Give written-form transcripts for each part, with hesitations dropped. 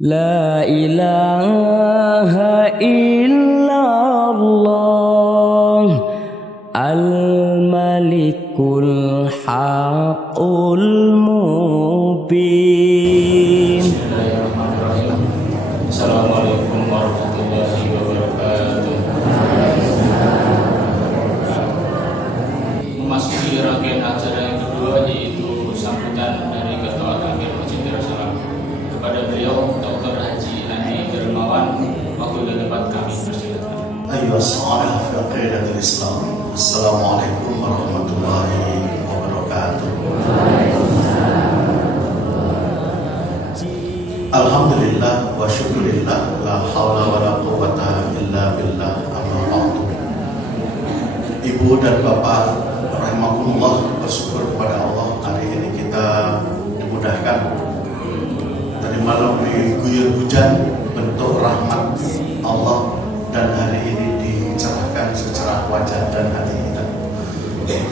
La ilaha illallah al-malikul haqqul mubin. Bismillahirrahmanirrahim. Assalamualaikum warahmatullahi wabarakatuh. Memasuki rangkaian acara yang kedua, yaitu sambutan dari Ketua Takmir Masjid Darussalam kepada beliau Dr. Haji Andi Dermawan. Waktu dan tempat kami persilakan. Ayo as'alah fi aqidatul Islam. Assalamualaikum warahmatullahi wabarakatuh. Alhamdulillah wa syukurillah, la hawla wa la quwwata illa billah, amma ba'du. Ibu dan bapak rahimakumullah, bersyukur kepada Allah hari ini kita dimudahkan. Tadi malam diguyur hujan, bentuk rahmat Allah, dan hari ini dicerahkan secerah wajah dan hati kita.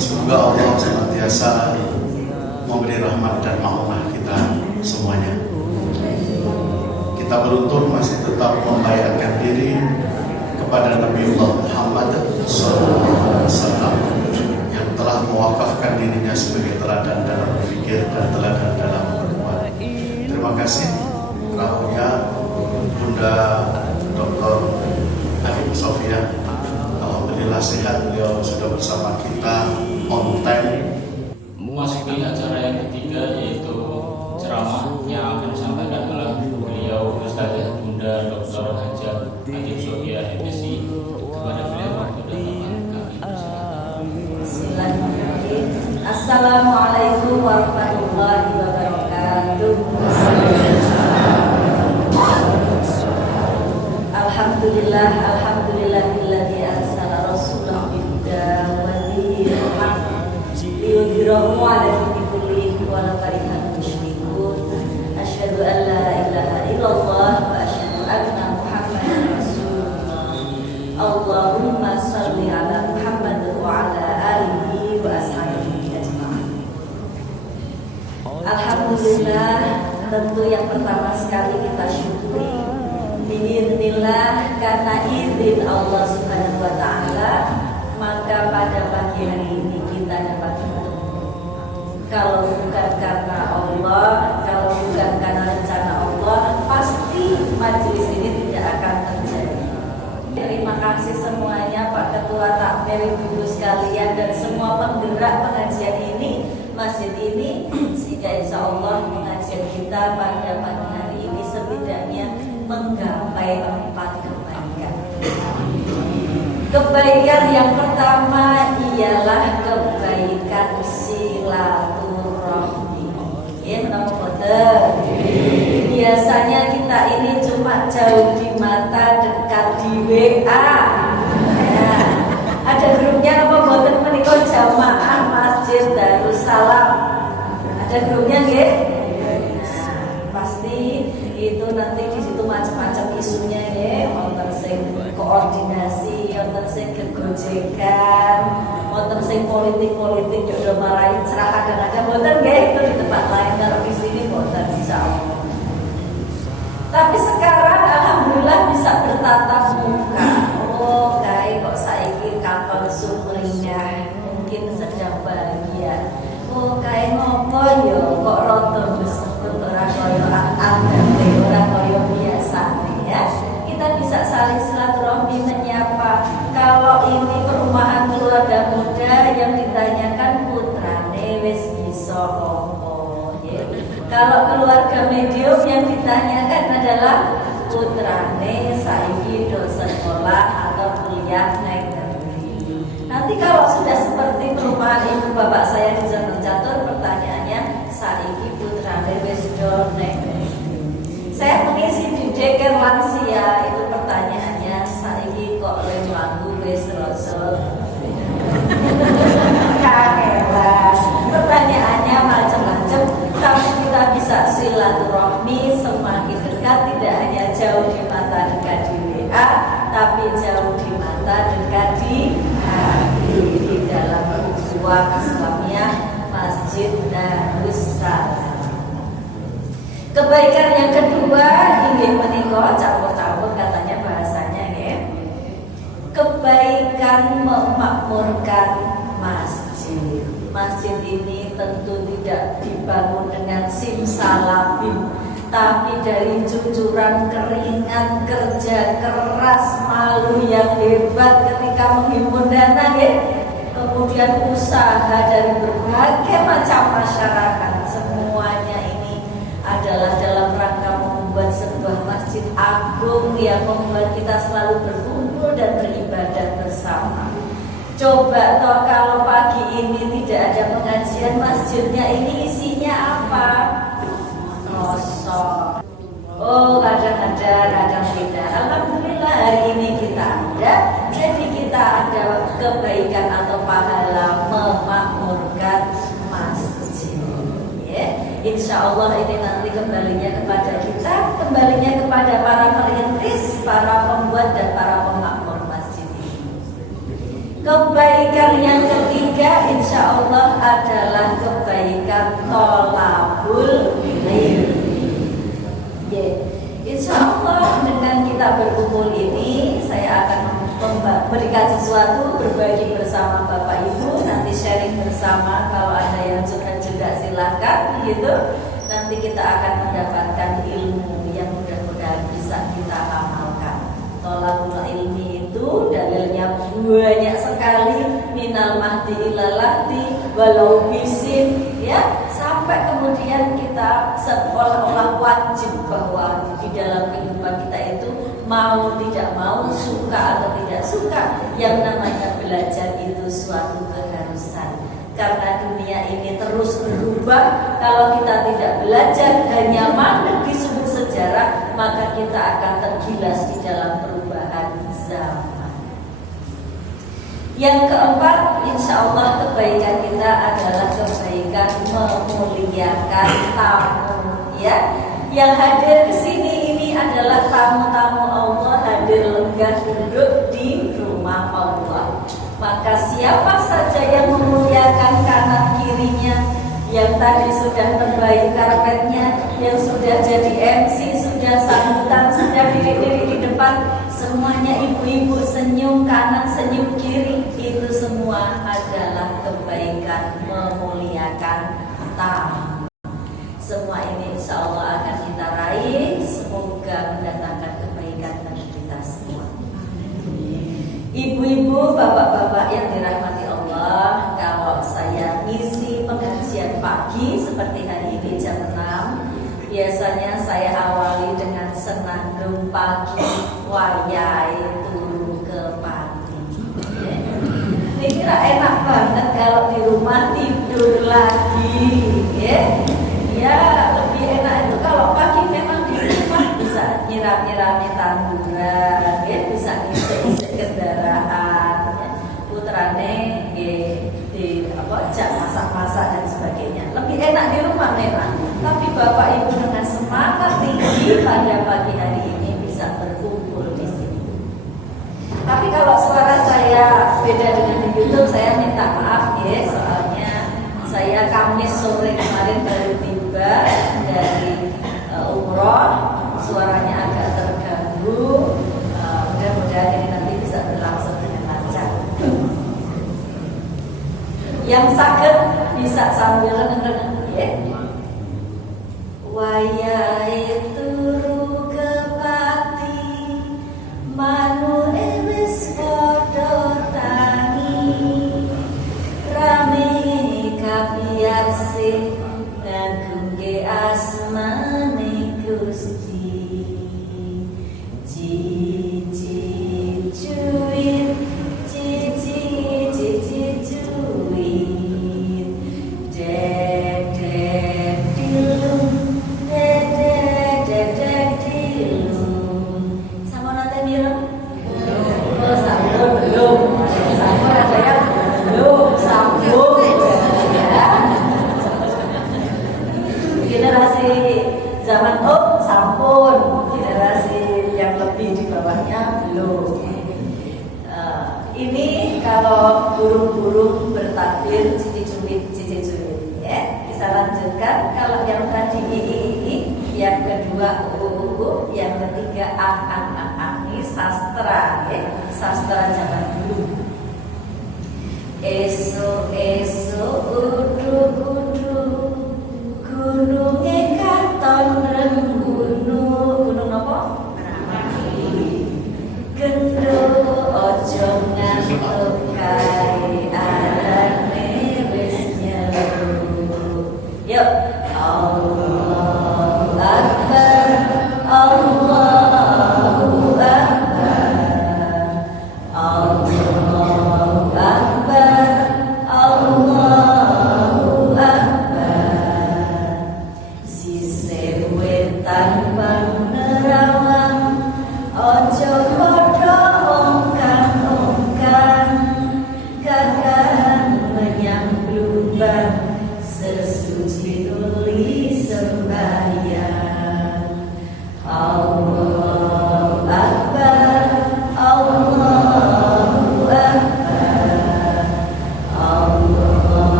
Semoga Allah senantiasa memberi rahmat dan maunah kita semuanya. Kita beruntung masih tetap membayarkan diri kepada Nabiullah Muhammad SAW yang telah mewakafkan dirinya sebagai teladan dalam berpikir dan teladan dalam berbuat. Terima kasih perahunya Bunda Dr. Halim Sofia. Alhamdulillah sehat, beliau sudah bersama kita on time. Memasuki acara yang ketiga, yaitu ceramah yang akan disampaikan oleh beliau Ustazah Bunda Dr. Haja Halim Sofia MSI. Kepada beliau waktu dan tempat kami persilakan. Bismillahirrahmanirrahim. Assalamualaikum warahmatullahi wabarakatuh. Alhamdulillah, alhamdulillahilladzi arsala rasulahu bil-huda wa dinil haqq liyudhhirahu 'ala dini kullihi wa law karihal musyrikun. Asyhadu an la ilaha illallah wa asyhadu anna Muhammadar rasulullah. Allahumma shalli 'ala Muhammad wa 'ala alihi wa ashabihi ajma'in. Alhamdulillah, tentu yang pertama sekali kita syukuri biidznillah, karena izin Allah Subhanahu wa taala, maka pada pagi hari ini kita dapat bertemu. Kalau bukan karena Allah, kalau bukan karena rencana Allah, pasti majelis ini tidak akan terjadi. Terima kasih semuanya, Pak Ketua Takmir, Ibu sekalian, dan semua penggerak pengajian ini, masjid ini, sehingga insya Allah pengajian kita pada pagi hari ini setidaknya menggapai 4 kebaikan. Kebaikan yang pertama ialah kebaikan silaturahmi. Ya, benar. Biasanya kita ini cuma jauh di mata, dekat di WA. Nah, ada grupnya apa boten menika jamaah Masjid Darussalam. Ada grupnya nggih? Pasti itu nanti di situ macam-macam isunya ya, wonten sing koordinasi, wonten sing gegojekan, wonten sing politik-politik yo marai cerah kadang-kadang wonten nggih, itu di tempat lain, kalau di sini wonten insyaallah. Tapi sekarang alhamdulillah bisa bertatap muka. Oh, kae kok saiki kapal sumringah, mungkin sedang bahagia. Oh, kae ngopo yo kok rada disebut ora kaya anteng, ora kaya biasane ya. Kita bisa saling silaturahmi, menyapa. Kalau ini perumahan keluarga muda yang ditanyakan putrane wis bisa opo ya. Kalau keluarga medium yang ditanyakan adalah putrane saiki do sekolah atau kuliah naik negeri. Nanti kalau sudah seperti perumahan ibu bapak saya di Jantung Catur, pertanyaannya saiki putrane wis do naik negeri. Saya mengisi di deker lansia, itu pertanyaannya saiki kok lagu wis rasa. Kakelah. Pertanyaannya macam-macam, tapi kita bisa silaturahmi semakin dekat, tidak hanya jauh di mata, dekat di WA, tapi jauh di mata, dekat di hati, di dalam ukhuwah Islamiyah Masjid Darussalam. Kebaikan yang kedua, ini Masjid ini tentu tidak dibangun dengan simsalabim, tapi dari cucuran keringat, kerja keras, malu yang hebat ketika menghimpun dana ya. Kemudian usaha dari berbagai macam masyarakat. Semuanya ini adalah dalam rangka membuat sebuah masjid agung yang membuat kita selalu berkumpul dan beribadah bersama. Coba toh kalau pagi ini tidak ada pengajian, masjidnya ini isinya apa? Kosong. Oh, kadang ada, kadang tidak. Alhamdulillah hari ini kita ada, jadi kita ada kebaikan atau pahala memakmurkan masjid. Ya, insya Allah ini nanti kembalinya kepada kita, kembalinya kepada para perintis, para pembuat dan para pemakmur masjid ini. Kebaikan yang ketiga insya Allah adalah kebaikan tolabul ilmi. Insya Allah dengan kita berkumpul ini saya akan memberikan sesuatu, berbagi bersama Bapak Ibu, nanti sharing bersama. Kalau ada yang juga silakan gitu. Nanti kita akan mendapatkan ilmu yang mudah-mudahan bisa kita amalkan. Tolabul ilmi itu dalilnya banyak sekali, minal mahdi ilal lahdi walau bisin ya, sampai kemudian kita seolah-olah wajib bahwa di dalam kehidupan kita itu mau tidak mau, suka atau tidak suka, yang namanya belajar itu suatu keharusan. Karena dunia ini terus berubah. Kalau kita tidak belajar, hanya mandek disebut sejarah, maka kita akan tergilas di dalam perubahan zaman. Yang keempat, insya Allah kebaikan kita adalah kebaikan memuliakan tamu. Ya, yang hadir ke sini ini adalah tamu-tamu Allah, hadir lenggah duduk di rumah Allah. Maka siapa saja yang memuliakan kanan kirinya, yang tadi sudah terbaik karpetnya, yang sudah jadi MC, sudah sambutan, sudah diri-diri di depan, semuanya ibu-ibu senyum kanan, senyum kiri, itu semua adalah kebaikan memuliakan tamu. Semua ini insya Allah akan kita raih. Semoga mendatangkan kebaikan bagi kita semua. Ibu-ibu, bapak-bapak yang dirahmati Allah, kalau saya ngisi pengajian pagi seperti hari ini jam 6, biasanya saya awali dengan senandung pagi wayai turu ke pati. Ini kira enak banget kalau di rumah tidur lagi, ya. Ya lebih enak itu kalau pagi memang di rumah bisa nyiram-nyirami tanduran, ya, bisa ngisi kendaraan, ya. Putrane di jak masak-masak dan sebagainya. Lebih enak di rumah memang. Tapi Bapak Ibu dengan semangat tinggi pada pagi hari ini bisa berkumpul di sini. Tapi kalau suara saya beda dengan di YouTube, saya minta maaf ya, soalnya saya Kamis sore kemarin baru tiba dari umroh, suaranya agak terganggu. Mudah-mudahan ini nanti bisa berlangsung dengan lancar. Yang sakit bisa sambil reneng-reneng ya. Wayai turu ke pati, manu wis padha tangi, rame kapiyarsih ngagungke asmane Gusti. Zaman sampun, generasi yang lebih di bawahnya belum. Ini kalau burung-burung bertakbir cici-cubit, ya. Bisa lanjutkan. Kalau yang tadi ini, yang kedua yang ketiga ini sastra, ya. Sastra zaman dulu. Esok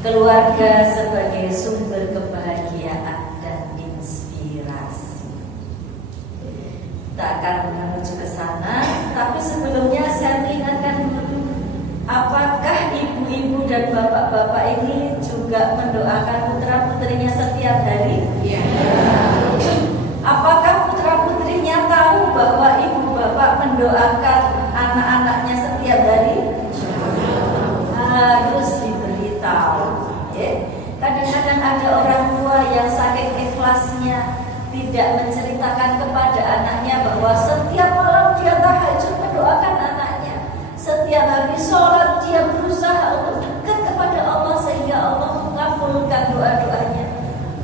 keluarga sebagai sumber kebahagiaan dan inspirasi. Kita akan menuju ke sana, tapi sebelumnya saya ingatkan dulu, apakah ibu-ibu dan bapak-bapak ini juga mendoakan putra-putrinya setiap hari? Ya. Apakah putra-putrinya tahu bahwa ibu bapak mendoakan anak-anaknya setiap hari? Harus diberitahu. Ya. Kadang-kadang ada orang tua yang saking ikhlasnya tidak menceritakan kepada anaknya bahwa setiap malam dia tahajud mendoakan anaknya. Setiap habis sholat dia berusaha untuk dekat kepada Allah sehingga Allah mengabulkan doa-doanya.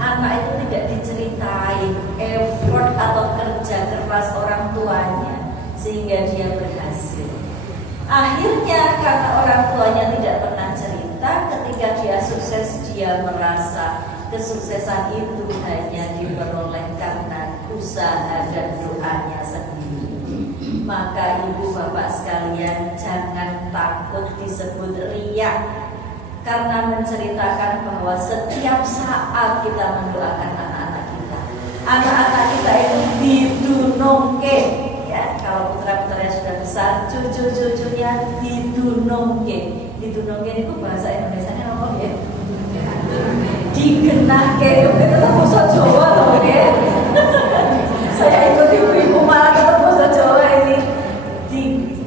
Anak itu tidak diceritain effort atau kerja keras orang tuanya sehingga dia berhasil. Akhirnya karena orang tuanya tidak pernah cerita, ketika dia sukses dia merasa kesuksesan itu hanya diperoleh karena usaha dan doanya sendiri. Maka ibu bapak sekalian, jangan takut disebut riya, karena menceritakan bahwa setiap saat kita mendoakan anak-anak kita. Anak-anak kita itu didunungke, ya. Kalau putra-putranya sudah besar, cucu-cucunya didunungke. Didunungke itu bahasa Indonesianya apa ya? Digenake, itu bahasa Jawa loh ya. Saya ikut ibu-ibu malah ketemu bahasa Jawa ini.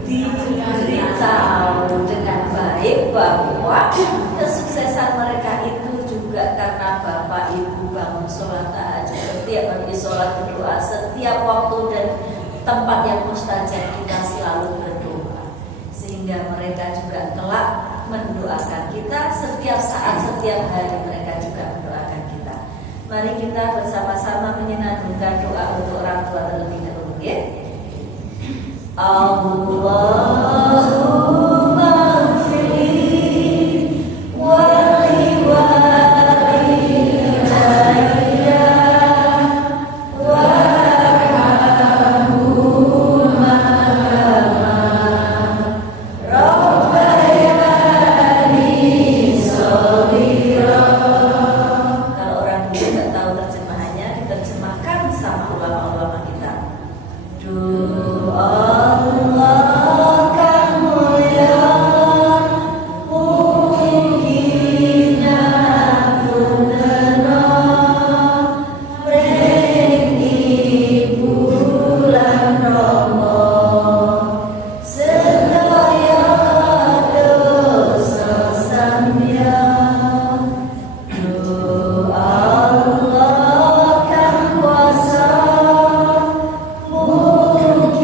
Diberitahu dengan baik bahwa kesuksesan mereka itu juga karena bapak ibu bangun sholat tahajud setiap habis sholat, berdoa setiap waktu dan tempat yang mustajab kita selalu berdoa, sehingga mereka juga kelak mendoakan kita setiap saat, setiap hari mereka juga mendoakan kita. Mari kita bersama-sama menyenandungkan doa untuk orang tua terlebih dahulu, ya. Allahumma ighfirli wali walidayya warhamhuma rabbayani shaghira. Kalau orang tidak tahu terjemahannya, diterjemahkan sama ulama-ulama kita. Doa Allah kan mulia, mungkinnya punena, beri bulan Ramadan, sedaya dosa sambian. Doa Allah kan kuasa, mungkin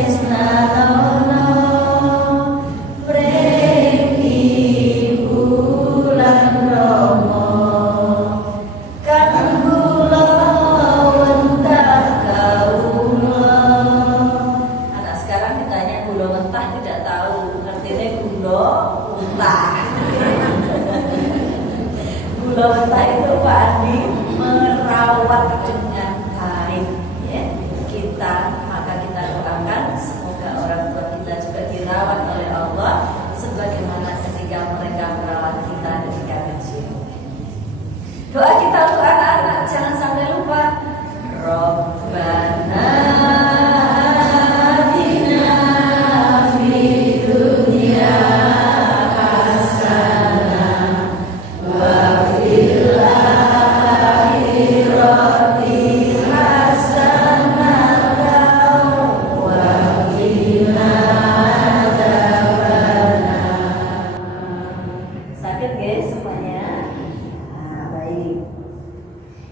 resnana, beri bulan Ramadan, kan gula wentah kaula. Anak sekarang ditanya gula wentah tidak tahu, artinya gula wentah. Gula wentah itu Pak Andi merawat dengan baik, ya. Maka kita doakan semoga orang tua kita juga dirawat oleh Allah sebagaimana ketika mereka merawat kita ketika kecil. Doa kita untuk anak-anak jangan sampai lupa. Rabbana atina fid dunya hasanah wa fil akhirati hasanah wa qina adzabannar. Sakit guys semuanya? Nah, baik.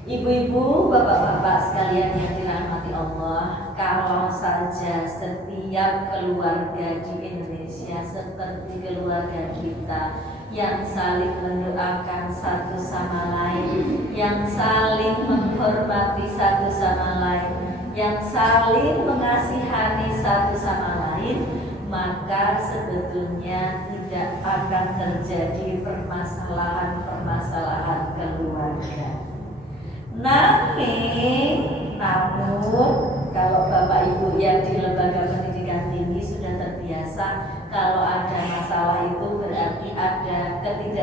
Ibu-ibu, bapak-bapak sekalian yang dirahmati Allah, kalau saja setiap keluarga di Indonesia seperti keluarga kita yang saling mendoakan satu sama lain, yang saling menghormati satu sama lain, yang saling mengasihani satu sama lain, maka sebetulnya tidak akan terjadi permasalahan-permasalahan keluarga. Namun kalau Bapak Ibu yang di lembaga pendidikan tinggi sudah terbiasa, kalau ada masalah itu berarti ada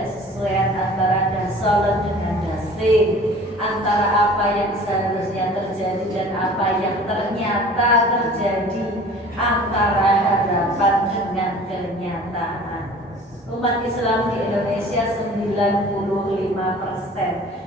ketidaksesuaian antara dasolen dengan dasin, antara apa yang seharusnya terjadi dan apa yang ternyata terjadi, antara harapan dengan kenyataan. Umat Islam di Indonesia 95%.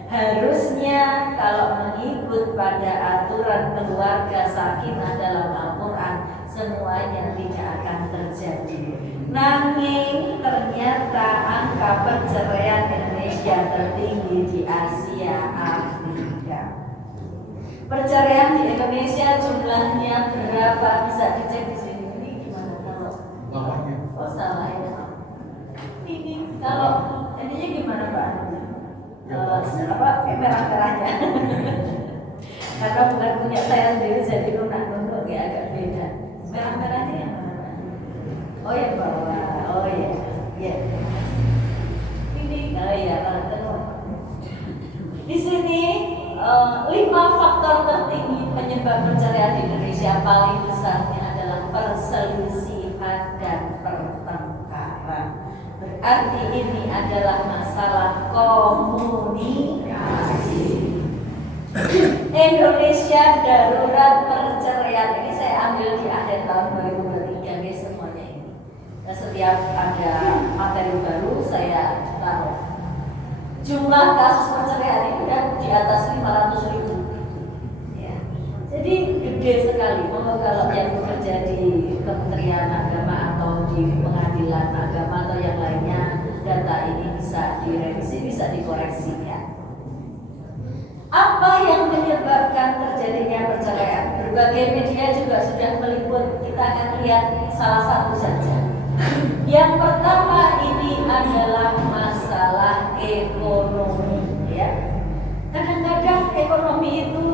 Harusnya kalau mengikut pada aturan keluarga sakinah dalam Al-Quran, semuanya tidak akan terjadi. Namun ternyata angka perceraian Indonesia tertinggi di Asia Afrika. Perceraian di Indonesia jumlahnya berapa? Bisa dicek di sini. Ini gimana kalau? Oh salah ya. Ini kalau ininya gimana Pak? Apa merah-merahnya? Karena bukan punya saya sendiri, jadi lunak-lunuk ya agak beda. Merah-merahnya yang mana? Oh yang bawah. Oh ya, ya. Ini oh ya kalau di sini 5 faktor tertinggi penyebab perceraian di Indonesia. Paling besarnya adalah perselisihan dan pertengkaran. Berarti ini adalah masalah komunikasi. Indonesia darurat perceraian. Ini saya ambil di akhir tahun 2023 guys, semuanya ini. Nah, setiap ada materi baru saya taruh. Jumlah kasus perceraian ini udah di atas 500.000. Ya. Jadi gede sekali. Kalau yang bekerja di Kementerian Agama atau di pengadilan agama atau yang lainnya, data ini bisa direvisi, bisa dikoreksi ya. Apa yang menyebabkan terjadinya perceraian? Berbagai media juga sudah meliput. Kita akan lihat salah satu saja. Yang pertama ini adalah masalah ekonomi ya. Kadang-kadang ekonomi itu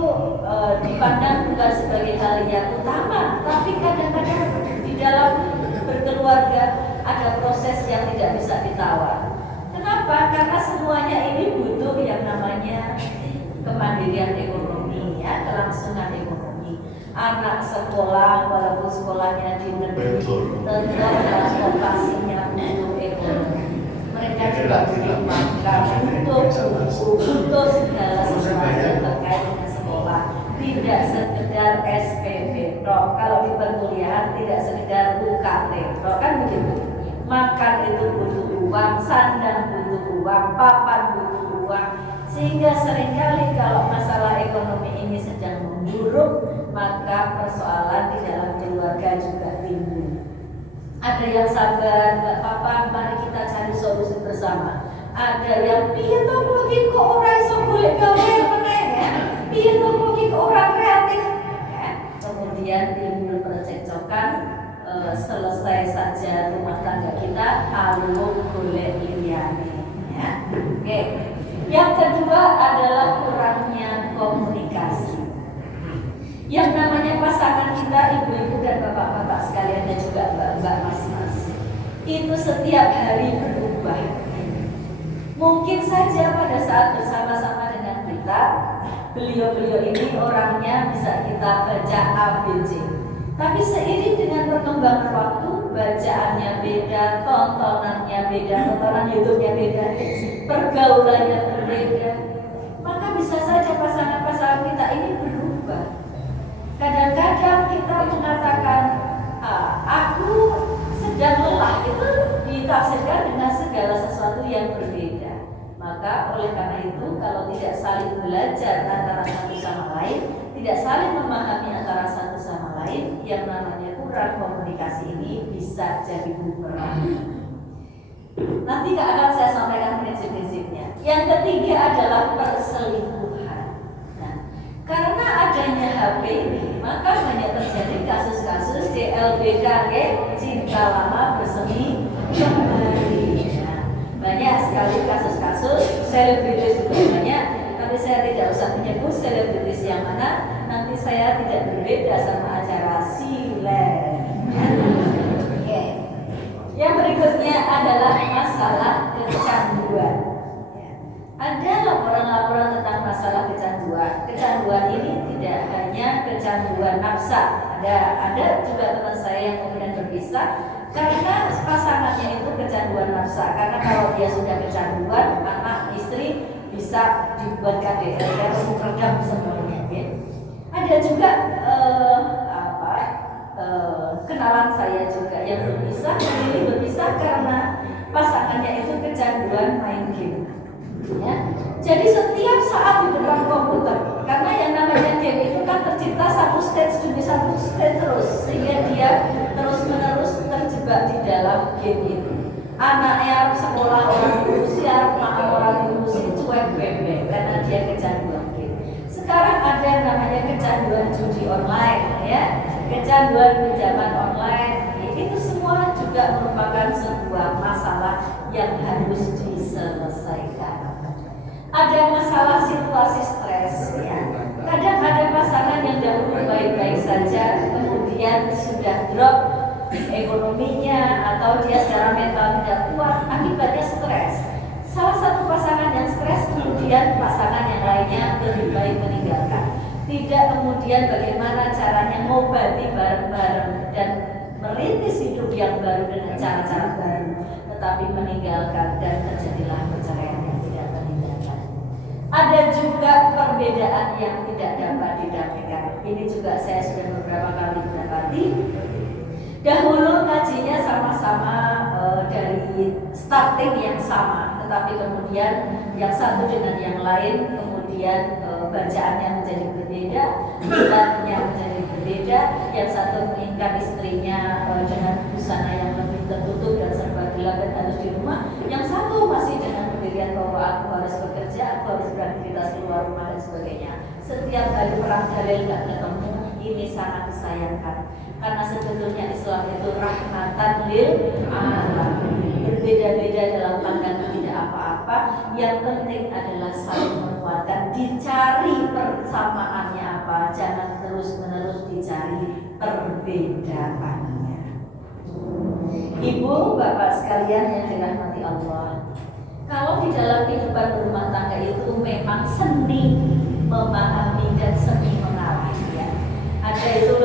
dipandang bukan sebagai hal yang utama, tapi kadang-kadang di dalam berkeluarga ada proses yang tidak bisa ditawar. Kenapa? Karena semuanya ini butuh yang namanya kemandirian ekonomi ya, kelangsungan ekonomi. Anak sekolah walaupun sekolahnya di negeri tentu transportasinya butuh ekonomi. Mereka juga butuh makan, butuh buku, butuh segala sesuatu yang terkait dengan sekolah. Tidak sekedar SPP, kalau di perkuliahan tidak sekedar UKT, kan begitu. Makan itu butuh uang, sandang butuh uang, papan butuh uang. Sehingga seringkali kalau masalah ekonomi ini sedang memburuk, maka persoalan di dalam keluarga juga timbul. Ada yang sabar, nggak apa-apa, mari kita cari solusi bersama. Ada yang piye to mungkin kok ora iso golek gawe meneh ya. Piye to mungkin kok ora kreatif ya. Kemudian timbul percekcokan, selesai saja rumah tangga kita, alung golek liyane ya. Oke. Yang kedua adalah kurangnya komunikasi. Yang namanya pasangan kita, ibu-ibu dan bapak-bapak sekalian dan juga mbak-mbak mas-mas, itu setiap hari berubah. Mungkin saja pada saat bersama-sama dengan kita, beliau-beliau ini orangnya bisa kita baca ABC. Tapi seiring dengan perkembangan waktu, bacaannya beda, tontonannya beda, tontonan YouTube-nya beda, pergaulannya berbeda. Maka bisa saja pasangan-pasangan kita ini berubah. Kadang-kadang kita mengatakan, aku sedang lelah, itu ditafsirkan dengan segala sesuatu yang berbeda. Maka oleh karena itu, kalau tidak saling belajar antara satu sama lain, tidak saling memahami antara satu sama lain, yang namanya kurang komunikasi ini bisa jadi bumerang. Nanti akan saya sampaikan prinsip-prinsipnya. Yang ketiga adalah perselingkuhan. Nah, karena adanya HP ini, maka banyak terjadi kasus-kasus DLBK, cinta lama bersemi kembali. Nah, banyak sekali kasus-kasus, selebritis juga banyak, tapi saya tidak usah menyebut selebritis yang mana. Nanti saya tidak berbeda sama acara silet. Oke. Yang berikutnya adalah masalah kecanduan. Ada laporan-laporan tentang masalah kecanduan. Kecanduan ini tidak hanya kecanduan nafsa. Ada juga teman saya yang kemudian berpisah karena pasangannya itu kecanduan nafsa. Karena kalau dia sudah kecanduan bisa dibuat KDR meredam semuanya. Ya. Ada juga kenalan saya juga yang berpisah, memilih berpisah karena pasangannya itu kecanduan main game. Ya. Jadi setiap saat di depan komputer, karena yang namanya game itu kan tercipta satu stage demi satu stage terus, sehingga dia terus-menerus terjebak di dalam game itu. Anaknya sekolah orang diusir, makan orang diusir, cuek bebek karena dia kecanduan game. Sekarang ada yang namanya kecanduan judi online, ya, kecanduan pinjaman online. Itu semua juga merupakan sebuah masalah yang harus diselesaikan. Ada masalah situasi stres, ya. Kadang ada pasangan yang dahulu baik-baik saja, kemudian sudah drop ekonominya atau dia secara mental tidak kuat, akibatnya stres. Salah satu pasangan yang stres, kemudian pasangan yang lainnya lebih baik meninggalkan. Tidak kemudian bagaimana caranya mengobati bareng-bareng dan merintis hidup yang baru dengan cara-cara baru, tetapi meninggalkan dan terjadilah perceraian yang tidak meninggalkan. Ada juga perbedaan yang tidak dapat didamaikan. Ini juga saya sudah beberapa kali mendapati. Dahulu ngajinya sama-sama dari starting yang sama, tetapi kemudian yang satu dengan yang lain kemudian bacaannya menjadi berbeda, bulannya menjadi berbeda. Yang satu menginginkan istrinya dengan busana yang lebih tertutup dan serba gelap dan harus di rumah. Yang satu masih dengan pendirian bahwa aku harus bekerja, aku harus beraktivitas keluar rumah dan sebagainya. Setiap kali perang dalil nggak ketemu, ini sangat disayangkan. Karena sebetulnya Islam itu rahmatan lil alamin. Berbeda-beda dalam pandangan tidak apa-apa. Yang penting adalah saling menguatkan. Dicari persamaannya apa, jangan terus-menerus dicari perbedaannya. Ibu, bapak sekalian yang dirahmati Allah, kalau di dalam kehidupan berumah tangga itu memang seni memahami dan seni mengalah, ya. Ada itu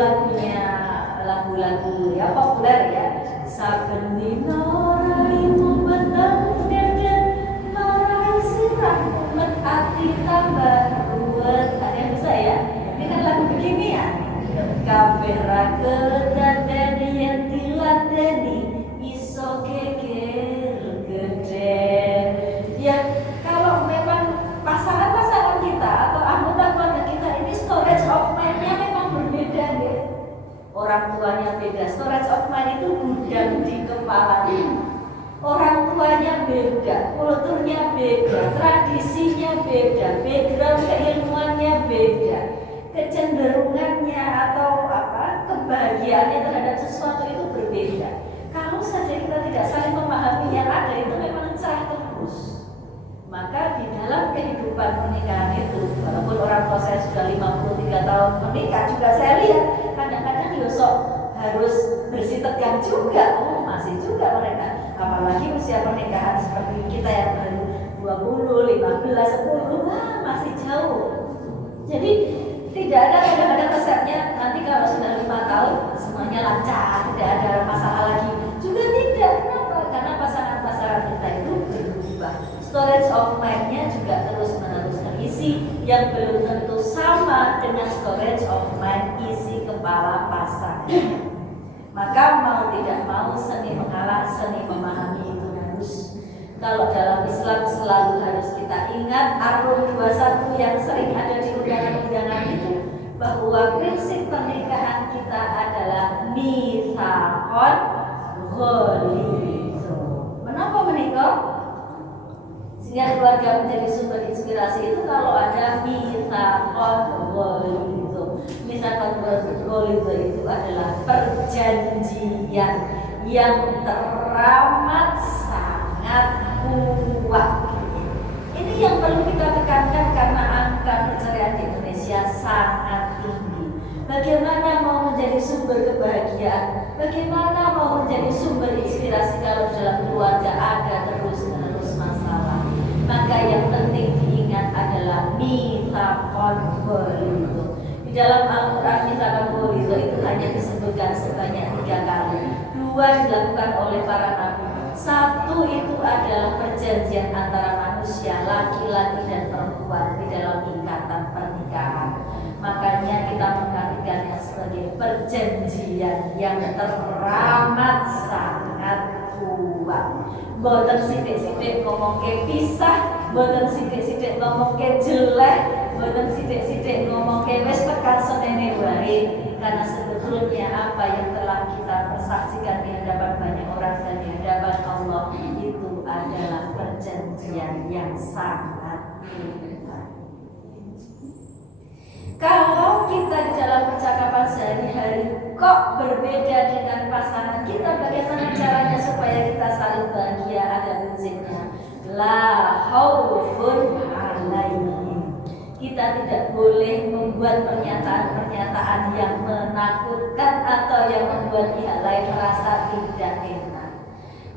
lagu-lagu ya populer, ya. Saben dina raimu peteng dan marai sirah umat ati tambah ruwet. Ada yang bisa, ya? Ini kan lagu begini, ya. Kabeh ra kedadeni yen diladeni iso geger gede. Ya, kalau memang pasangan-pasangan kita atau anggota keluarga kita ini storage of mind-nya memang berbeda, ya. Orang tuanya beda, storage of mind itu gudang di kepalanya. Orang tuanya beda, kulturnya beda, tradisinya beda, background keilmuannya beda, kecenderungannya atau kebahagiaannya terhadap sesuatu itu berbeda. Kalau saja kita tidak saling memahami yang ada itu memang cerah terus. Maka di dalam kehidupan pernikahan itu, walaupun orang tua saya sudah 53 tahun menikah, juga saya lihat kadang-kadang yosok harus bersih tegang juga. Oh, masih juga mereka. Apalagi usia pernikahan seperti kita yang baru 20, 15, 10, masih jauh. Jadi tidak ada kadang-kadang resepnya nanti kalau sudah 5 tahun semuanya lancar, tidak ada masalah lagi. Juga tidak. Kenapa? Karena pasangan-pasangan kita itu berubah. Storage of mind-nya juga terus-menerus terisi, yang belum tentu sama dengan storage of mind isi kepala pasangan. Maka mau tidak mau seni mengalah, seni memahami itu harus. Kalau dalam Islam selalu harus kita ingat Ar-Rum 21 yang sering ada di undangan-undangan itu, bahwa prinsip pernikahan kita adalah mitsaqon ghalidz. Menapa menikah? Sehingga keluarga menjadi sumber inspirasi itu kalau ada mitsaqon ghalidz. Mitsaqon ghalidz itu adalah perjanjian yang teramat sangat kuat. Ini yang perlu kita tekankan karena angka perceraian di Indonesia sangat tinggi. Bagaimana mau menjadi sumber kebahagiaan? Bagaimana mau menjadi sumber inspirasi kalau dalam keluarga ada terus-menerus masalah? Maka yang penting diingat adalah mitsaqon ghalidz. Di dalam Al-Quran mitsaqon ghalidz itu hanya disebutkan sebanyak 3 kali. 2 dilakukan oleh para nabi, Satu itu adalah perjanjian antara manusia laki-laki dan perempuan di dalam ikatan pernikahan. Makanya kita mengartikannya sebagai perjanjian yang teramat sangat kuat. Boten sidik-sidik ngomong ke pisah, boten sidik-sidik ngomong ke jelek, boten sidik-sidik ngomong ke wis tekan senene wae. Karena sebetulnya apa yang telah kita persaksikan di hadapan banyak orang dan di hadapan Allah itu adalah perjanjian yang sangat kuat. Kalau kita di dalam percakapan sehari-hari kok berbeda dengan pasangan kita, bagaimana caranya supaya kita saling bahagia? Ada prinsipnya. La khaufun alaihim. Kita tidak boleh membuat pernyataan-pernyataan yang menakutkan atau yang membuat pihak lain merasa tidak enak.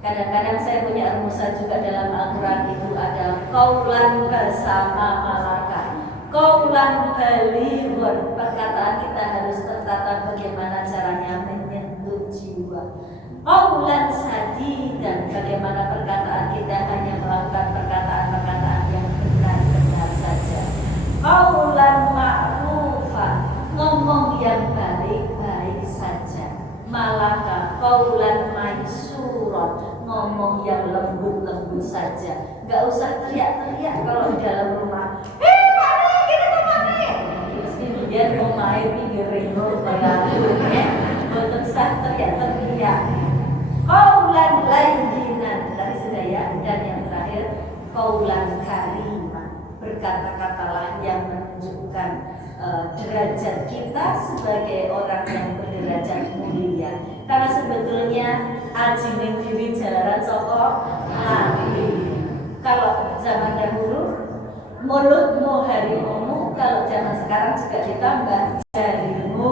Kadang-kadang saya punya rumusnya juga dalam Al-Quran itu ada qaulan bersama malaka, qaulan balighun. Perkataan kita harus tertata bagaimana caranya menyentuh jiwa. Qaulan sadidan, bagaimana perkataan kita hanya melakukan perkataan-perkataan yang benar-benar saja. Qaulan ma'rufan, ngomong yang baik-baik saja. Malaka qaulan maisuron, ngomong yang lembut-lembut saja. Gak usah teriak-teriak kalau di dalam rumah. Mane, gini tuh mane. Mesti dia mau main pinggir ringo kayak ya. Boten usah teriak-teriak. Qaulan layyinan, tadi sudah ya. Dan yang terakhir qaulan karimah, berkata-katalah yang menunjukkan derajat kita sebagai orang yang berderajat mulia. Karena sebetulnya ajine diri jalaran saka ati. Kalau zaman dahulu mulutmu harimaumu, kalau zaman sekarang juga ditambah jarimu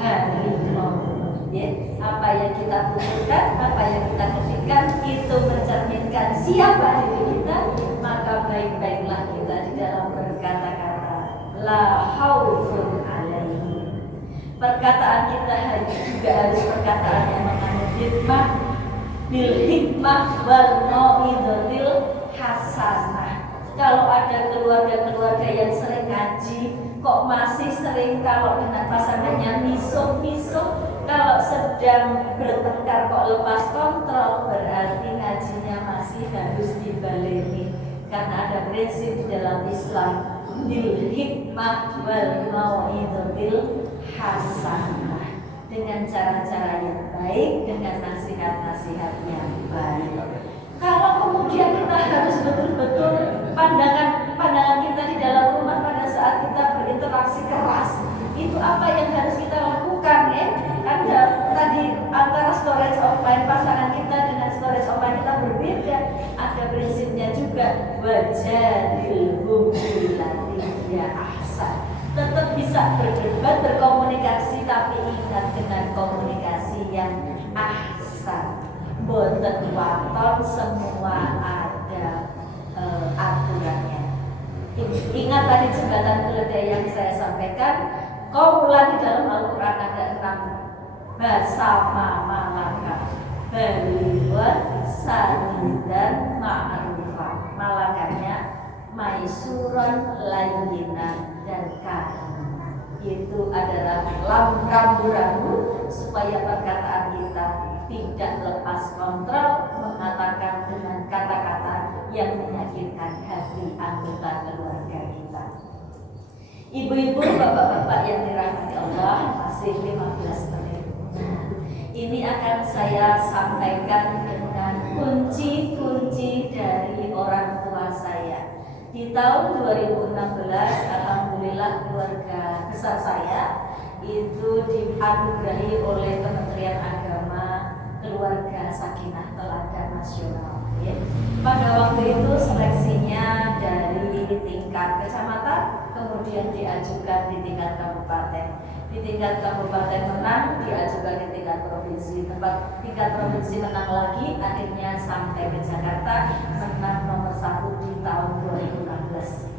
harimau. Ya, apa yang kita tuturkan, apa yang kita ketikkan itu mencerminkan siapa diri kita. Maka baik-baiklah kita di dalam berkata-kata. La haufun alaihim. Perkataan kita juga harus perkataan yang mengandung hikmah, bil hikmah wal mau'izatil hasanah. Kalau ada keluarga-keluarga yang sering ngaji, kok masih sering kalau dengan pasangannya misuh-misuh, kalau sedang bertengkar kok lepas kontrol, berarti ngajinya masih harus dibaleni. Karena ada prinsip di dalam Islam, bil hikmah wal mau'izatil hasanah, dengan cara-cara yang baik, dengan nasihat-nasihat yang baik. Kalau kemudian kita harus betul-betul pandangan kita di dalam rumah pada saat kita berinteraksi keras, itu apa yang harus kita lakukan ya? Kan tadi antara storage offline pasangan kita dengan storage offline kita berbeda. Ada prinsipnya juga, wajadilhum billati hiya ahsan. Tetap bisa berdebat, berkomunikasi, tapi ingat dengan komunikasi yang ahsan. Boten waton, semua ada aturannya. Ingat tadi jembatan keledai yang saya sampaikan, qaulan di dalam Al-Quran ada 6, bersama malaka, balighun, sadidan, ma'rufan. Malakanya maisuron, layyinan, dan karim. Itu adalah rambu-rambu supaya perkataan kita tidak lepas kontrol, mengatakan dengan kata-kata yang menyakitkan hati anggota keluarga kita. Ibu-ibu, bapak-bapak yang dirahmati Allah, masih 15 menit. Ini akan saya sampaikan dengan kunci-kunci dari orang tua saya. Di tahun 2016, alhamdulillah keluarga besar saya itu dianugerahi oleh Kementerian Agama keluarga Sakinah Teladan Nasional. Ya. Pada waktu itu seleksinya dari tingkat kecamatan, kemudian diajukan di tingkat kabupaten. Di tingkat kabupaten menang, diajukan di tingkat provinsi. Tingkat provinsi menang lagi, akhirnya sampai ke Jakarta, menang nomor 1 di tahun 2016.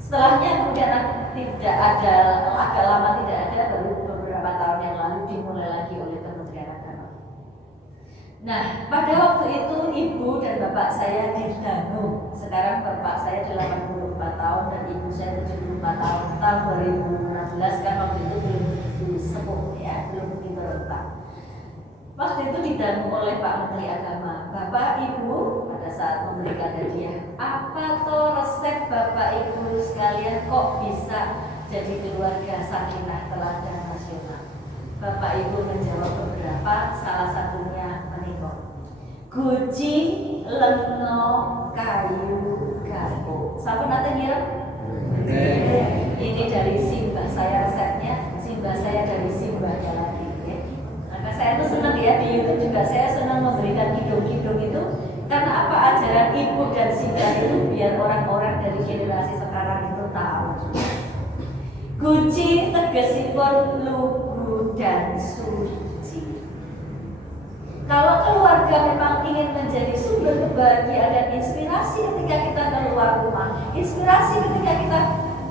Setelahnya kemudian tidak ada, agak lama tidak ada, baru beberapa tahun yang lalu dimulai lagi oleh Kementerian Agama. Nah, pada waktu itu saya 84 tahun dan ibu saya 74 tahun. Tahun 2016 kan waktu itu belum sepuh ya, belum begitu rentah. Waktu itu didangu oleh Pak Menteri Agama, Bapak Ibu pada saat memberikan hadiah, apa toh resep Bapak Ibu sekalian kok bisa jadi keluarga sakinah teladan nasional? Bapak Ibu menjawab beberapa, salah satunya menikah. Guci leno kayu garpu. Sampun nate ngira? Ini dari simbah saya resepnya, simbah saya dari simbahnya lagi. Saya tuh senang ya, di YouTube juga saya senang memberikan kidung-kidung itu karena apa, ajaran ibu dan simbah itu biar orang-orang dari generasi sekarang itu tahu. Guci tegesipun lugu dan suci. Kalau keluarga memang ingin menjadi sumber kebahagiaan dan inspirasi ketika kita keluar rumah, inspirasi ketika kita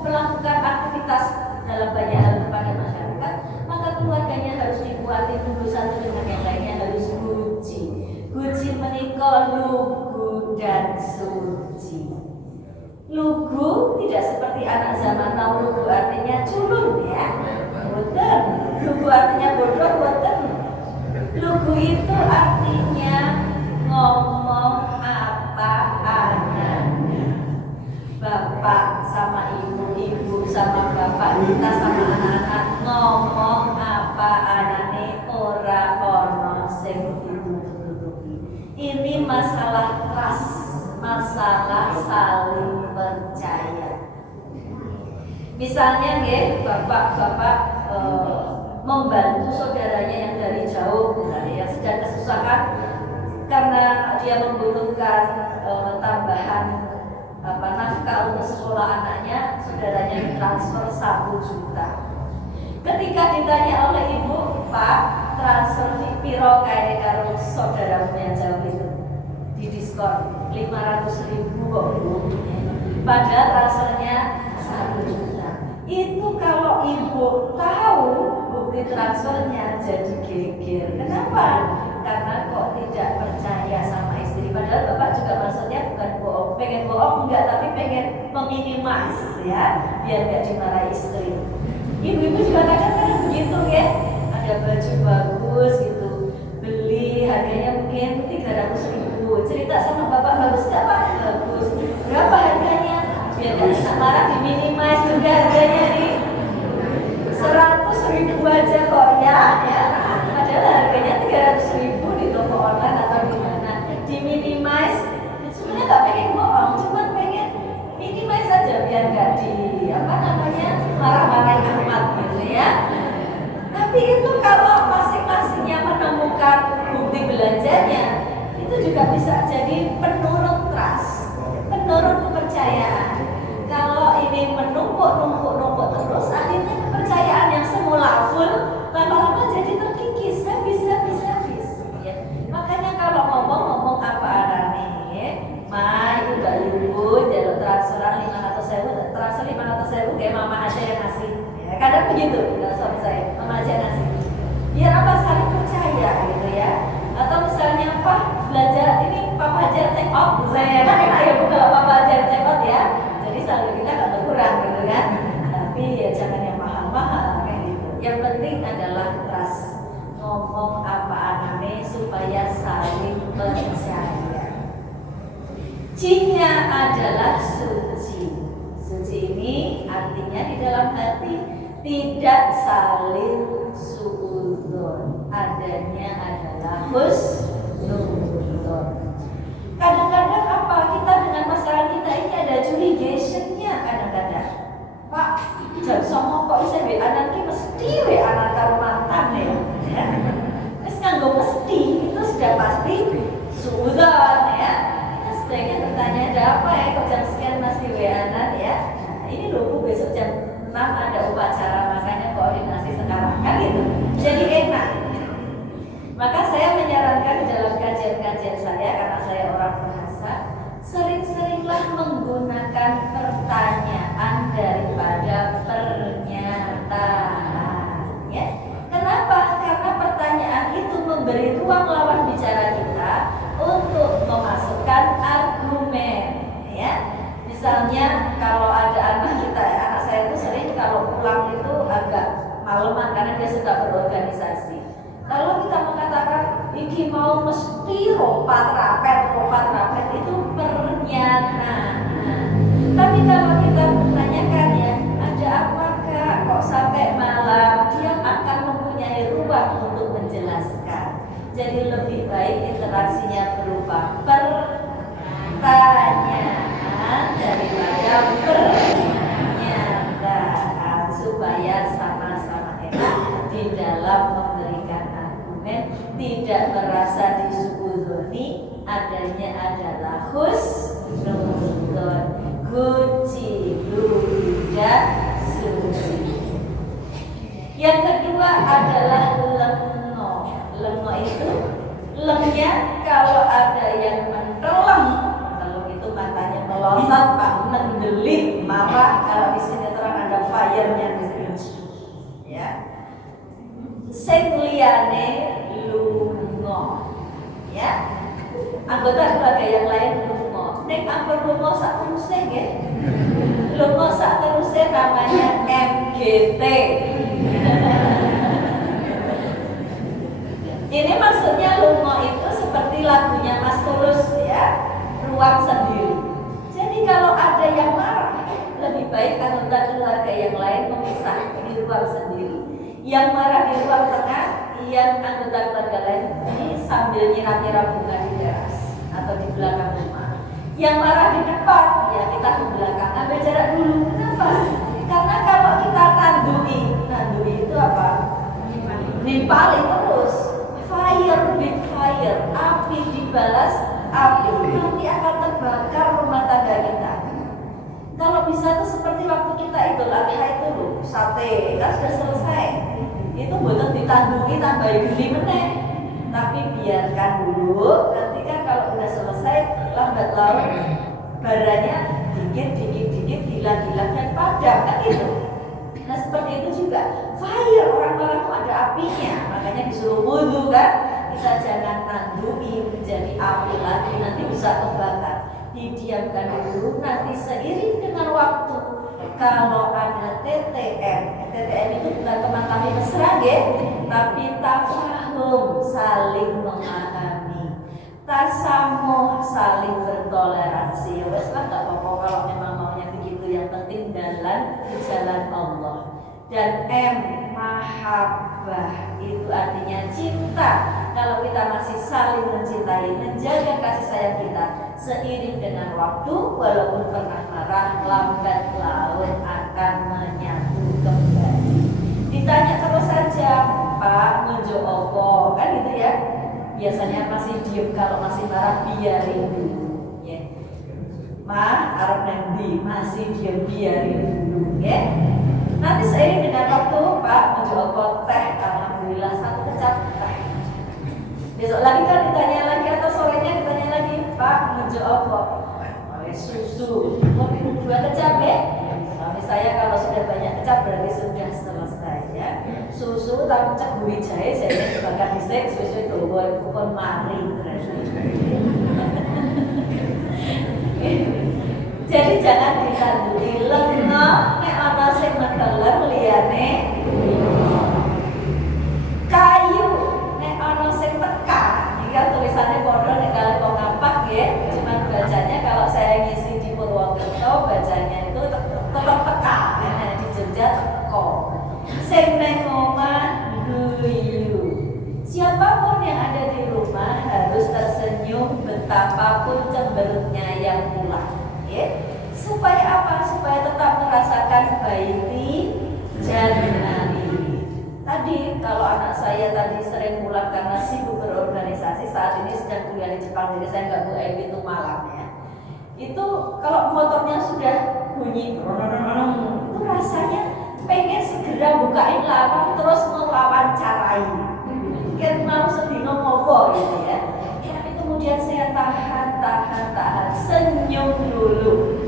melakukan aktivitas dalam banyak hal kepada masyarakat, maka keluarganya harus dibuatin dulu satu dengan yang lainnya, harus guci. Guci menika lugu dan suci. Lugu tidak seperti anak zaman now, lugu artinya culun ya, boten. Lugu artinya bodoh, boten. Lugu itu artinya ngomong apa adanya. Bapak sama ibu, ibu sama bapak, kita sama anak-anak ngomong apa anane ora ono sing ditutupi. Ini masalah trust, masalah saling percaya. Misalnya nggih, bapak-bapak membantu saudaranya yang dari jauh, misalnya yang sedang kesusahan karena dia membutuhkan tambahan nafkah untuk sekolah anaknya, saudaranya ditransfer 1 juta. Ketika ditanya oleh ibu, Pak, transfer piro kayak karo saudaramu yang jauh itu, didiskon 500.000 kok Bu. Padahal transfernya 1 juta. Itu kalau ibu tahu bukti transfernya jadi geger. Kenapa? Karena kok tidak percaya sama istri. Padahal bapak juga maksudnya bukan bohong, pengen bohong enggak, tapi pengen meminimas ya, biar enggak dimarahi istri. Ibu-ibu juga kadang-kadang begitu ya, ada baju bagus gitu, beli harganya mungkin 300.000, cerita sama bapak bagus nggak Pak? Bagus. Berapa harganya? Biar nggak marah, diminimize juga harganya nih. 100.000 aja kok ya. Padahal harganya 300.000 di toko online atau di mana. Diminimize, sebenarnya nggak pengen bohong, cuma pengen minimize saja biar nggak marah-marahin amat gitu ya. Tapi itu kalau masing-masingnya menemukan bukti belanjanya, itu juga bisa jadi penurut trust, penurut kepercayaan. Kalau ini menumpuk terus, akhirnya kepercayaan yang semula full lama-lama jadi terkikis, habis. Ya. Makanya kalau ngomong apa adanya, ibu mbak ibu jalur transferan 500.000, transfer 500.000 kayak mama aja yang ngasih. Ya, kadang begitu kalau suami saya, mama aja ngasih. Biar apa, saling percaya gitu ya. Atau misalnya Pak belajar ini papa aja check out, saya kan enak ya Bu kalau papa aja check out ya. Jadi selalu kita nggak berkurang gitu kan. Tapi ya jangan yang mahal-mahal kayak gitu. Yang penting adalah trust, ngomong apa anane supaya saling percaya. C-nya adalah suci. Suci ini artinya di dalam hati tidak saling suudzon. Adanya adalah husnuzon. Kadang-kadang apa, kita dengan masalah kita ini ada curigationnya kadang-kadang. Pak, jam 9 kok bisa WA nanti mesti WA karo mantan ya. Terus nganggo mesti itu sudah pasti suudzon ya. Sebaiknya bertanya ada apa ya kok jam sekian masih WA-an ya. Nah, ini loh Bu, besok jam 6 ada upacara, makanya koordinasi sekarang kan gitu. Jadi enak. Maka saya menyarankan adanya adalah husnuzon, guci, ludah, suci. Yang kedua adalah lengo. Lengo itu lengnya kalau ada yang menteleng, kalau itu matanya melotot, Pak, mendelik, marah. Kalau di sinetron ada fire-nya di sini, ya. Sing liyane lunga, ya. Anggota keluarga yang lain lunga. Nek ampun lunga sak teruse nggih. Lunga sak teruse namanya MGT. Ini maksudnya lunga itu seperti lagunya Mas Tulus, ya, ruang sendiri. Jadi kalau ada yang marah, lebih baik anggota keluarga yang lain memisah di ruang sendiri. Yang marah di ruang tengah, yang anggota keluarga lain ini sambil nyiram-nyiram bunga di teras atau di belakang rumah. Yang marah di depan, ya kita ke belakang, ambil jarak dulu. Kenapa? Karena kalau kita nandui itu apa? Nimpali terus. Fire with fire, api dibalas api, nanti akan terbakar rumah tangga kita. Kalau bisa tuh seperti waktu kita Idul Adha itu loh, sate kan sudah selesai, itu betul ditandungi tambahin geli meneh, tapi biarkan dulu. Nanti kan kalau udah selesai lambat laun baranya dikit hilang dan padam kan itu. Nah seperti itu juga fire, orang-orang tuh ada apinya, makanya disuruh wudu kan. Kita jangan nandui menjadi api lagi, nanti bisa terbakar. Didiamkan dulu, nanti seiring dengan waktu. Kalau ada TTM itu bukan teman kami mesra ya, tapi tafahum, saling memahami, tasamuh, saling bertoleransi. Wes lah nggak apa-apa kalau memang maunya begitu. Yang penting dalam jalan Allah. Dan mahabbah itu artinya cinta. Kalau kita masih saling mencintai, menjaga kasih sayang kita, seiring dengan waktu, walaupun pernah marah, lambat laun akan menyatu kembali. Ditanya terus saja, Pak, nunjuk opo, kan gitu ya. Biasanya masih diem, kalau masih marah biarin dulu, ya. Ma, arep nanti masih diem, biarin dulu, ya. Nanti seiring dengan waktu, Pak, nunjuk opo, teh, alhamdulillah satu kecap teh. Besok lagi kan ditanya lagi, atau sorenya ditanya lagi, Pak, nunjuk opo, susu, mau minum 2 kecap ya. Suami saya kalau sudah banyak kecap berarti sudah selesai ya. Susu tak cek buri jahe, saya dibakar disek, susu itu boleh pun mari. Jadi jangan ditandui lengo, nek ana sing meteler liyane kayu, nek ana sing teka. Iki tulisannya padha nek kali kok ngapak nggih, cuman bacanya kalau saya ngisi di Purwokerto bacanya itu tetap teka, nah di Jogja teko. Sing nang omah guyu. Siapapun yang ada di rumah harus tersenyum betapapun cemberutnya yang pulang. Supaya apa? Supaya tetap merasakan baiti jannati. Tadi kalau anak saya tadi sering pulang karena sibuk berorganisasi, saat ini sedang kuliah di Jepang, jadi saya nggak buat itu malam ya. Itu kalau motornya sudah bunyi, itu rasanya pengen segera bukain lawang terus mewawancarai. Kan mau sedino ngopo gitu ya. Tapi kemudian saya tahan, senyum dulu.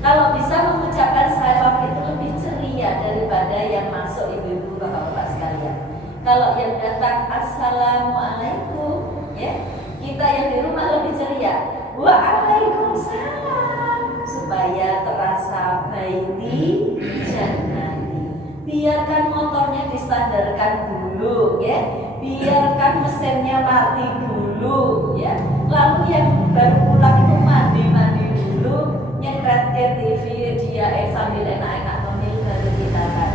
Kalau bisa mengucapkan salam itu lebih ceria daripada yang masuk ibu-ibu bapak-bapak sekalian. Kalau yang datang assalamualaikum, ya kita yang di rumah lebih ceria. Waalaikumsalam, supaya terasa baiti jannati. Biarkan motornya distandarkan dulu, ya. Biarkan mesinnya mati dulu, ya. Lalu yang baru pulang itu mandi dulu, nyeret TV dia sambil enak-enak memilih baru kita kan.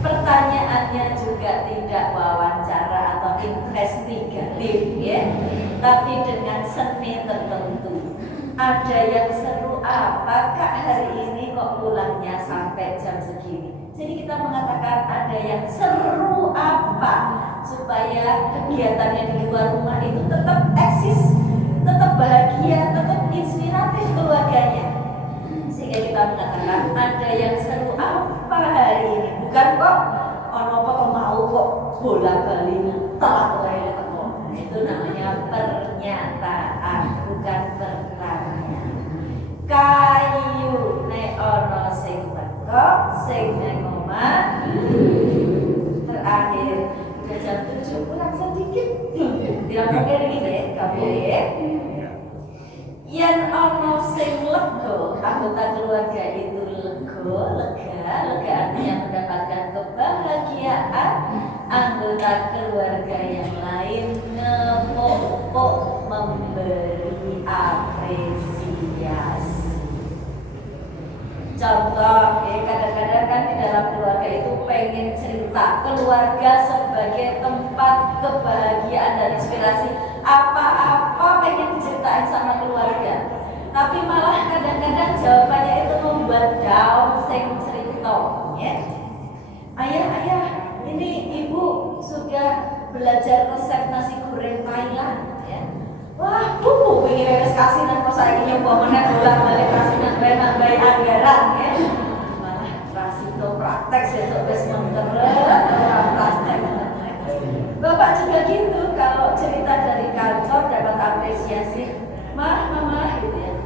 Pertanyaannya juga tidak wawancara atau investigatif, ya, tapi dengan seni tertentu. Ada yang seru apa Kak hari ini kok pulangnya sampai jam segini? Jadi kita mengatakan ada yang seru apa supaya kegiatannya di luar rumah itu tetap eksis, tetap bola-bali ngetelak wae teko. Itu namanya pernyataan, bukan pertanyaan. Kayu nek ana sing teko, sing nang omah. Terakhir udah jam 7 kurang sedikit. Dirampungke iki deh, kabeh ya. Yen ana sing lega, anggota keluarga itu lega artinya mendapatkan kebahagiaan. Anggota keluarga yang lain ngepok memberi apresiasi. Contoh, kadang-kadang kan di dalam keluarga itu pengen cerita keluarga sebagai tempat kebahagiaan dan inspirasi. Apa-apa pengen diceritain sama keluarga, tapi malah kadang-kadang jawabannya itu membuat down sing cerita, ya. Ayah, ini ibu sudah belajar resep nasi goreng Thailand, ya. Wah, bu, pengen wis kasinan kok saiki nyoba meneh bolak-balik kasinan bae anggaran, ya. Malah rasito praktek sesuk wis mengkeret ora praktek. Bapak juga gitu, kalau cerita dari kantor dapat apresiasi, mama gitu ya.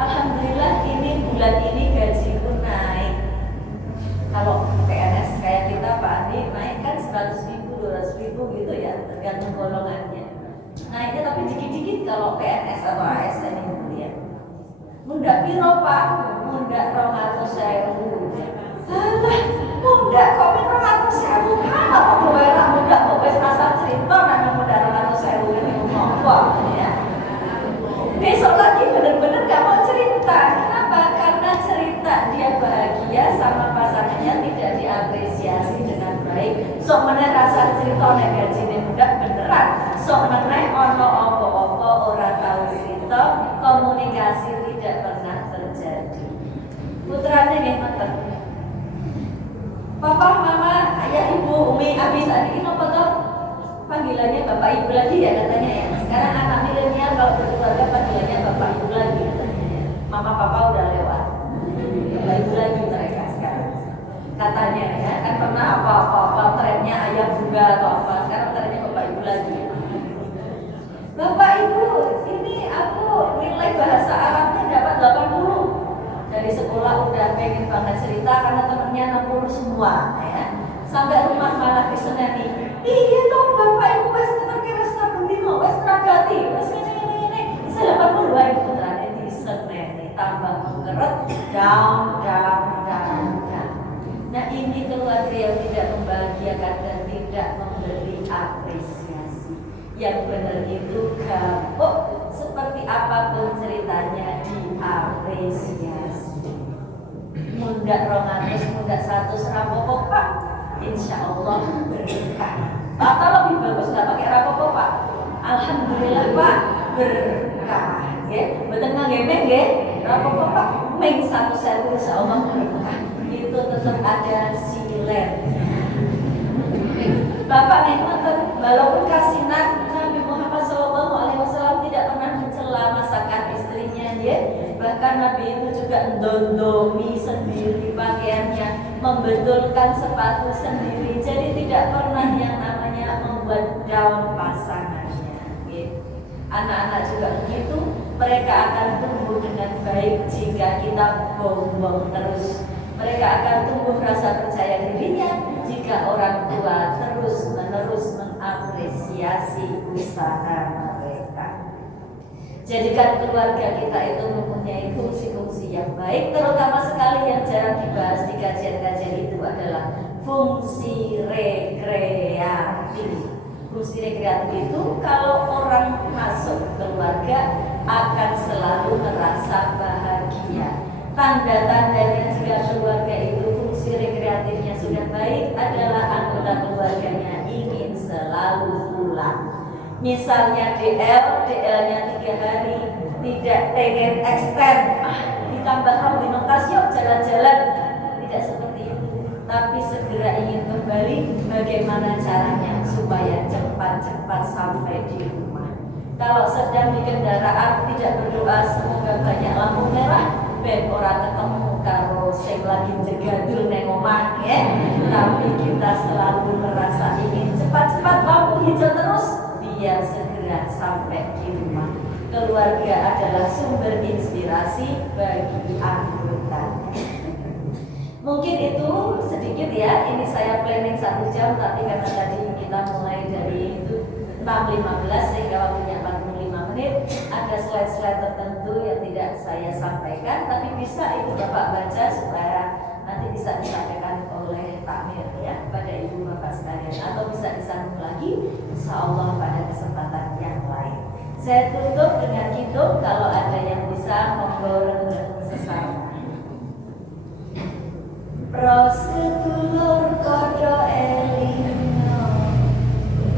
Alhamdulillah ini bulan ini gajiku naik. Kalau PNS kayak kita Pak Andi naik kan 100.000, 200.000 gitu ya, tergantung golongannya. Naiknya tapi dikit-dikit kalau PNS atau ASN itu ya. Mundak piro Pak? Mundak 200.000. Alah, mundak kok 200.000 kan apa bayar mundak kok wis rasa cerita nang mundak 200.000 ini ngomong ya. Besok lagi bener-bener gak mau cerita. Kenapa? Karena cerita dia bahagia sama pasangannya tidak diapresiasi dengan baik. Sok meneh rasa cerita nek gajine mundak beneran. Sok meneh ono apa-apa ora tau cerita, komunikasi tidak pernah terjadi. Putrane nggih ngoten. Papa, mama, ayah, ibu, umi, abi, saat ini apa toh? Panggilannya bapak ibu lagi ya katanya ya. Sekarang anak milenial kalau berkeluarga panggilannya bapak ibu lagi katanya ya. Mama papa udah lewat. Bapak ibu lagi mereka sekarang. Katanya ya, kan pernah apa trennya ayah bunda atau apa. Sekarang trennya bapak ibu lagi. Bapak ibu, ini aku nilai bahasa Arabnya dapat 80. Dari sekolah udah pengen banget cerita karena temennya 60 semua ya. Sampai rumah malah diseneni. Iya dong bapak ibu wes ngerti wes sabendino wes teragati wes ini. Bisa 80 ibu putrane diseneni tambah mengeret down. Nah ini keluarga yang tidak membahagiakan dan tidak memberi apresiasi. Yang benar itu gabuk seperti apapun ceritanya diapresiasi. Mundak 200, mundak 100 rapopo Pak, insya Allah berkah. Atau lebih bagus nggak pakai rapopo Pak? Alhamdulillah Pak berkah. Ya, betul nggak gemeng ya? Rapopo Pak, meng 1.000 insya Allah berkah. Itu tetap ada silet. Bapak ngoten, walaupun kasinan Nabi Muhammad SAW tidak pernah mencela masakan istrinya ya. Bahkan Nabi itu juga dondomi sendiri pakaiannya, membetulkan sepatu sendiri. Jadi tidak pernah yang namanya membuat down pasangannya ya. Anak-anak juga begitu, mereka akan tumbuh dengan baik jika kita bongbong terus. Mereka akan tumbuh rasa percaya dirinya jika orang tua terus-menerus mengapresiasi usaha mereka. Jadikan keluarga kita itu mempunyai fungsi-fungsi yang baik, terutama sekali yang jarang dibahas di kajian-kajian itu adalah fungsi rekreatif. Fungsi rekreatif itu kalau orang masuk keluarga akan selalu merasa bahagia. Tanda-tandanya jika keluarga itu fungsi rekreatifnya sudah baik adalah anggota keluarganya ingin selalu pulang. Misalnya DL-nya 3 hari, tidak pengen extend, ditambah Ramadhan Kasih jalan-jalan, tidak seperti itu. Tapi segera ingin kembali, bagaimana caranya supaya cepat-cepat sampai di rumah. Kalau sedang di kendaraan tidak berdoa semoga banyak lampu merah, ben ora ketemu karo sing lagi jegadul nang omah ya. Tapi kita selalu merasa ingin cepat-cepat lampu hijau terus biar segera sampai di rumah. Keluarga adalah sumber inspirasi bagi anggotanya. Mungkin itu sedikit ya, ini saya planning 1 jam, tapi karena tadi kita mulai dari 6.15 sehingga waktunya 45 menit, ada slide-slide tertentu yang tidak saya sampaikan, tapi bisa Ibu Bapak baca supaya nanti bisa disampaikan oleh Pak Mir ya pada Ibu Bapak sekalian, atau bisa disambung lagi insya Allah pada kesempatan yang lain. Saya tutup dengan hidup, kalau ada yang bisa monggo sesama. Prosedulur kodo elingo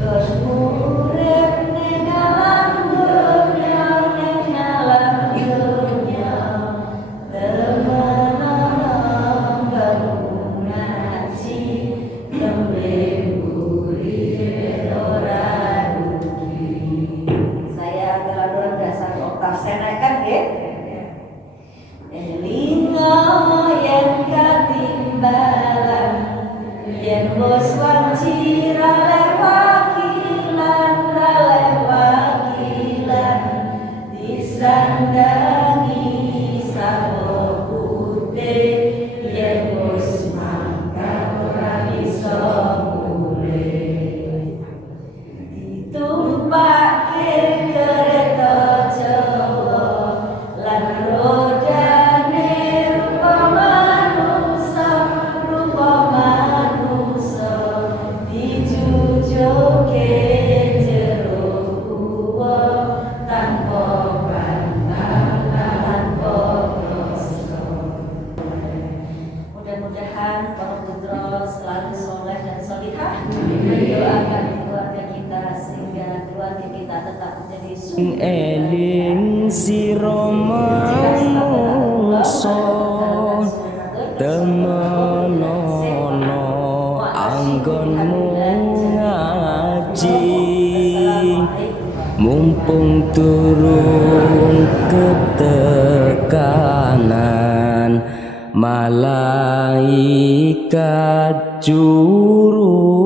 berurep ning alam dunya, ning alam dunya temenan ngaji tembe buri ora dugi. Saya kelaluan dasar oktav saya naikkan nggih. Elingo yen katimbalan yen bos wancira lewakilan disandangi sabo putih yen bos mangkat ora bisa mulih ditumpake kereta Jawa lan rodane rupa manusa dijujoke jero guwa tanpa pantang tanpa krasa. Mudah-mudahan para putra selalu soleh dan solihah, mendoakan keluarga kita sehingga keluarga kita tetap menjadi sumber eling sira manungsa temelono anggonmu ngaji, mumpung turun ketekanan malaikat jurupati.